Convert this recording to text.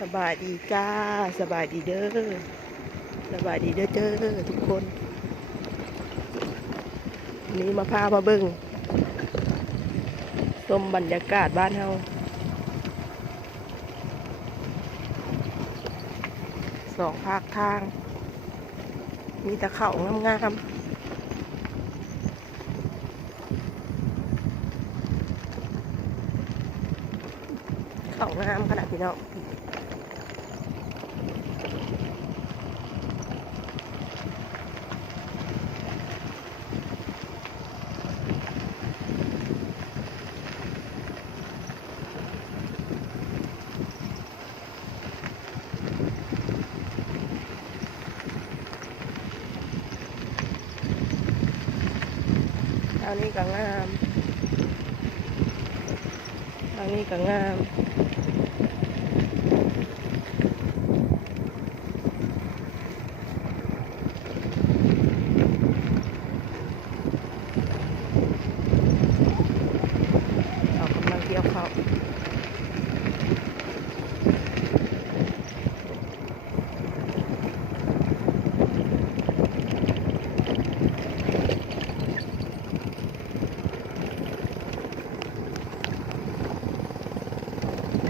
สบายดีจ้าสบายดีเด้อสบายดีเด้อเจ้อทุกคนวันนี้มาพามาเบิ่งชมบรรยากาศบ้านเฮาสองภาคทางมีแต่เขางามๆเขางามขนาดพี่น้องทางนี้ก็งามทางนี้ก็งาม